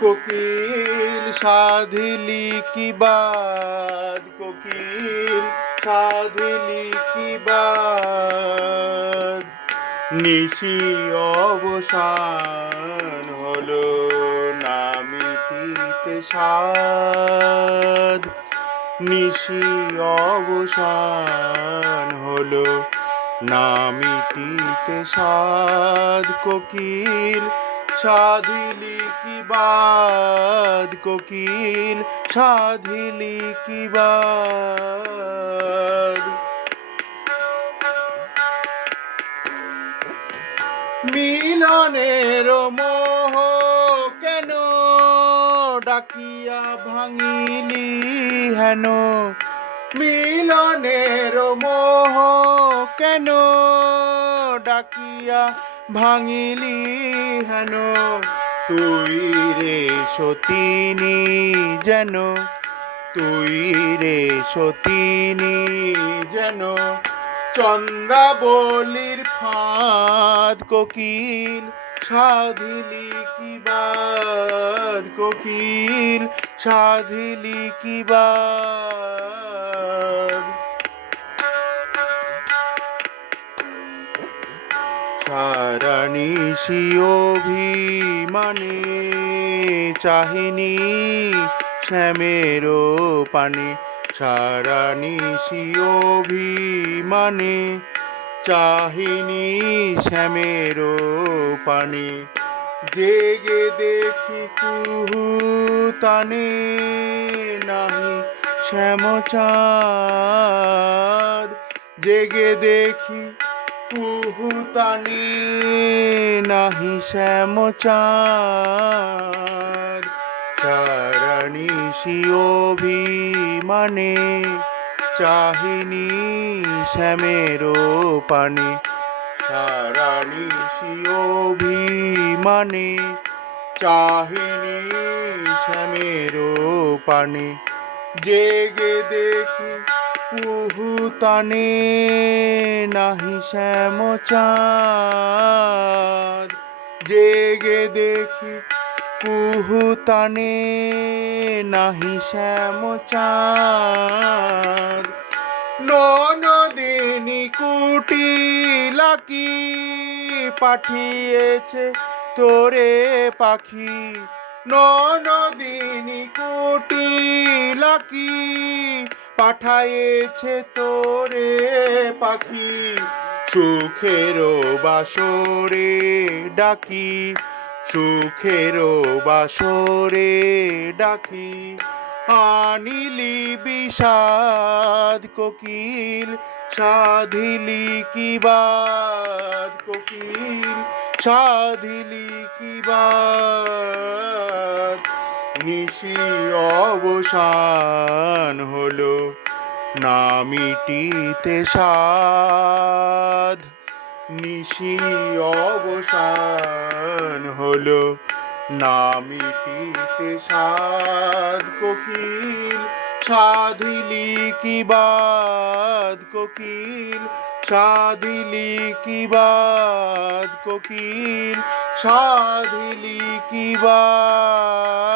কোকিল সাধিলি কি বাদ, কোকিল সাধিলি কি বাদ, নিশি অবসান হলো না মিটিতে সাধ, নিশি অবসান হলো না মিটিতে সাধ, কোকিল সাধিলি কি বাদ, কোকিল সাধিলি কি বাদ। মিলনের মোহ কেন ডাকিয়া ভাঙিলি হেন, মিলনের মোহ কেন ডাকিয়া ভাঙিলি হেন, তুই রে সতিনী যেন, তুই রে সতিনী যেন চন্দ্রাবলীর ফাঁদ, কোকিল সাধিলি কি বাদ, কোকিল সাধিলি কি বাদ। সারা নিশি অভিমানে চাহিনি শ্যামের পানে, সারা নিশি অভিমানে চাহিনি শ্যামের পানে, জেগে দেখি কুহু তানে নাহি শ্যামচাঁদ, জেগে দেখি কুহু তানে নাহি শ্যামচাঁদ, সারা নিশি অভিমানে চাহিনি শ্যামের পানে, সারা নিশি অভিমানে চাহিনি শ্যামের পানে, জেগে দেখি কুহু তানে নাহি শ্যামচাঁদ, জেগে দেখি কুহু তানে নাহি শ্যামচাঁদ। ননদিনী কুটিলাকি পাঠিয়েছে তোরে পাখি, ননদিনী কুটিলাকি পাঠায়েছে তোরে পাখি, সুখের বাসরে ডাকি, সুখের বাসরে ডাকি আনিলি বিষাদ, কোকিল সাধিলি কি বাদ, কোকিল সাধিলি কি বাদ। নিশি অবসান হলো না মিটিতে সাধ, নিশি অবসান হলো না মিটিতে সাধ, কোকিল সাধিলি কি বাদ, কোকিল সাধিলি কি বাদ, কোকিল সাধিলি কি বাদ।